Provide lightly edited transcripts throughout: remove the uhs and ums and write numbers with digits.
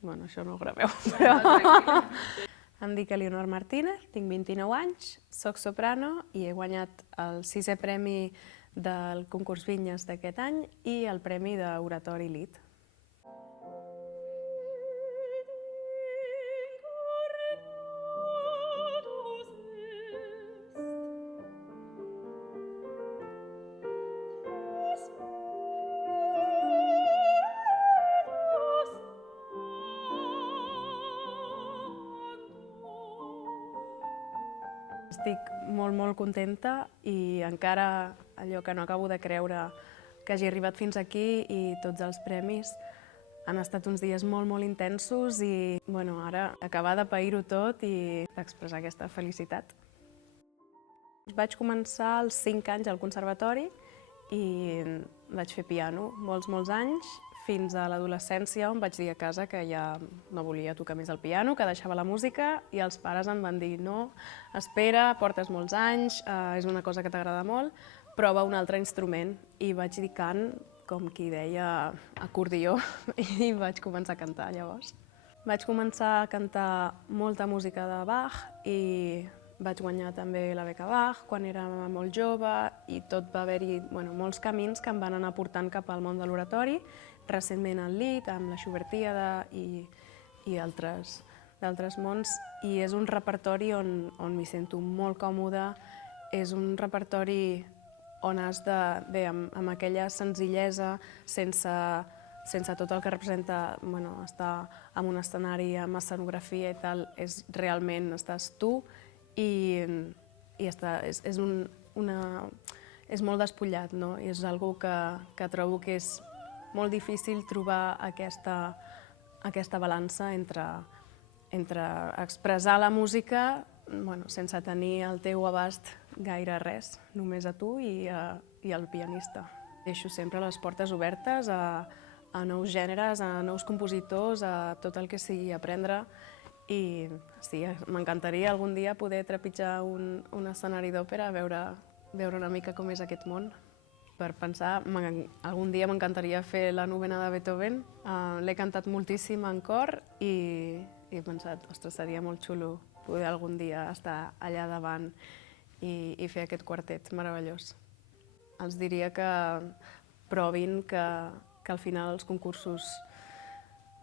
Bueno, això no ho graveu, però... Em dic Elionor Martínez, tinc 29 anys, soc soprano i he guanyat el 6è premi del concurs Vinyes d'aquest any i el premi d'Oratori Lit. Estic molt contenta i encara allò que no acabo de creure que hagi arribat fins aquí i tots els premis han estat uns dies molt intensos i ara acabar de pair-ho tot i d'expressar aquesta felicitat. Vaig començar als 5 anys al conservatori i vaig fer piano molts anys, fins a l'adolescència on vaig dir a casa que ja no volia tocar més el piano, que deixava la música i els pares em van dir no, espera, portes molts anys, és una cosa que t'agrada molt, prova un altre instrument. I vaig dir cant, com qui deia acordió, i vaig començar a cantar llavors. Vaig començar a cantar molta música de Bach i vaig guanyar també la beca Bach quan era molt jove i tot va haver-hi molts camins que em van anar portant cap al món de l'oratori, recentment el Lied, amb la Schubertíada i d'altres mons. I és un repertori on m'hi sento molt còmoda, és un repertori on has de, bé, amb aquella senzillesa, sense tot el que representa estar en un escenari, amb escenografia i tal, és realment, estàs tu i és molt despullat, no? I és una cosa que trobo que és molt difícil trobar aquesta balança entre expressar la música sense tenir al teu abast gaire res, només a tu i al pianista. Deixo sempre les portes obertes a nous gèneres, a nous compositors, a tot el que sigui aprendre i sí, m'encantaria algun dia poder trepitjar un escenari d'òpera, veure una mica com és aquest món. Per pensar, algun dia m'encantaria fer la novena de Beethoven. L'he cantat moltíssim en cor i he pensat, ostres, seria molt xulo poder algun dia estar allà davant i fer aquest quartet meravellós. Els diria que provin que al final els concursos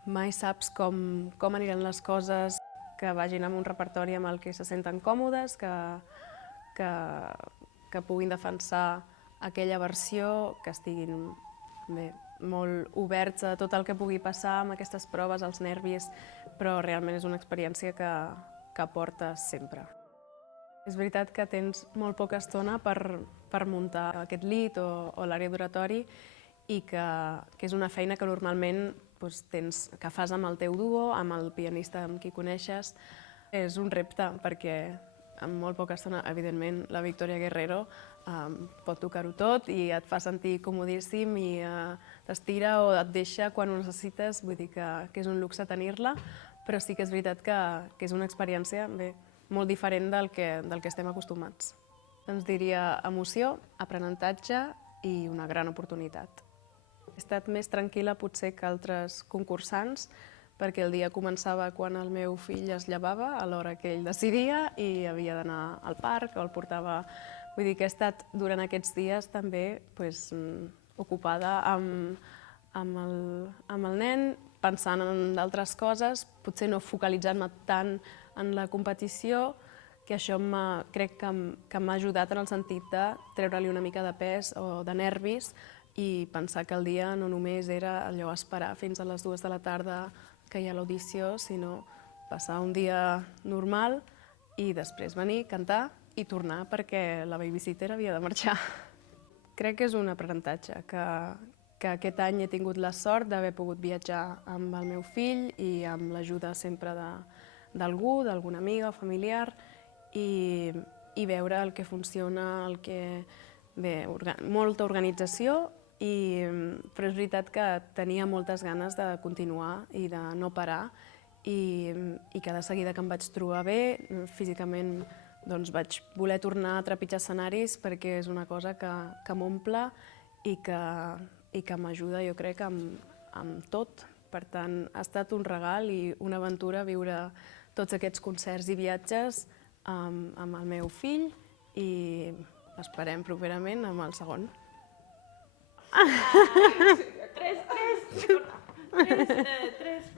mai saps com aniran les coses, que vagin amb un repertori amb el que se senten còmodes, que puguin defensar aquella versió, que estiguin molt oberts a tot el que pugui passar amb aquestes proves, els nervis, però realment és una experiència que portes sempre. És veritat que tens molt poca estona per muntar aquest Lied o l'àrea d'oratori i que és una feina que normalment que fas amb el teu duo, amb el pianista amb qui coneixes. És un repte perquè en molt poca estona, evidentment, la Victoria Guerrero pot tocar-ho tot i et fa sentir comodíssim i t'estira o et deixa quan ho necessites, vull dir que és un luxe tenir-la, però sí que és veritat que és una experiència molt diferent del que estem acostumats. Doncs diria emoció, aprenentatge i una gran oportunitat. He estat més tranquil·la potser que altres concursants, perquè el dia començava quan el meu fill es llevava, a l'hora que ell decidia, i havia d'anar al parc o el portava. Vull dir que he estat durant aquests dies també ocupada amb el nen, pensant en d'altres coses, potser no focalitzant-me tant en la competició, que això crec que m'ha ajudat en el sentit de treure-li una mica de pes o de nervis i pensar que el dia no només era allò esperar fins a les 2 de la tarda que hi ha l'audició, sinó passar un dia normal i després venir, cantar i tornar perquè la babysitter havia de marxar. Crec que és un aprenentatge, que aquest any he tingut la sort d'haver pogut viatjar amb el meu fill i amb l'ajuda sempre d'algú, d'alguna amiga o familiar, i veure el que funciona, molta organització, però és veritat que tenia moltes ganes de continuar i de no parar i que de seguida que em vaig trobar bé, físicament vaig voler tornar a trepitjar escenaris perquè és una cosa que m'omple i que m'ajuda, jo crec, amb tot, Per tant, ha estat un regal i una aventura viure tots aquests concerts i viatges amb el meu fill i esperem properament amb el segon. Tres.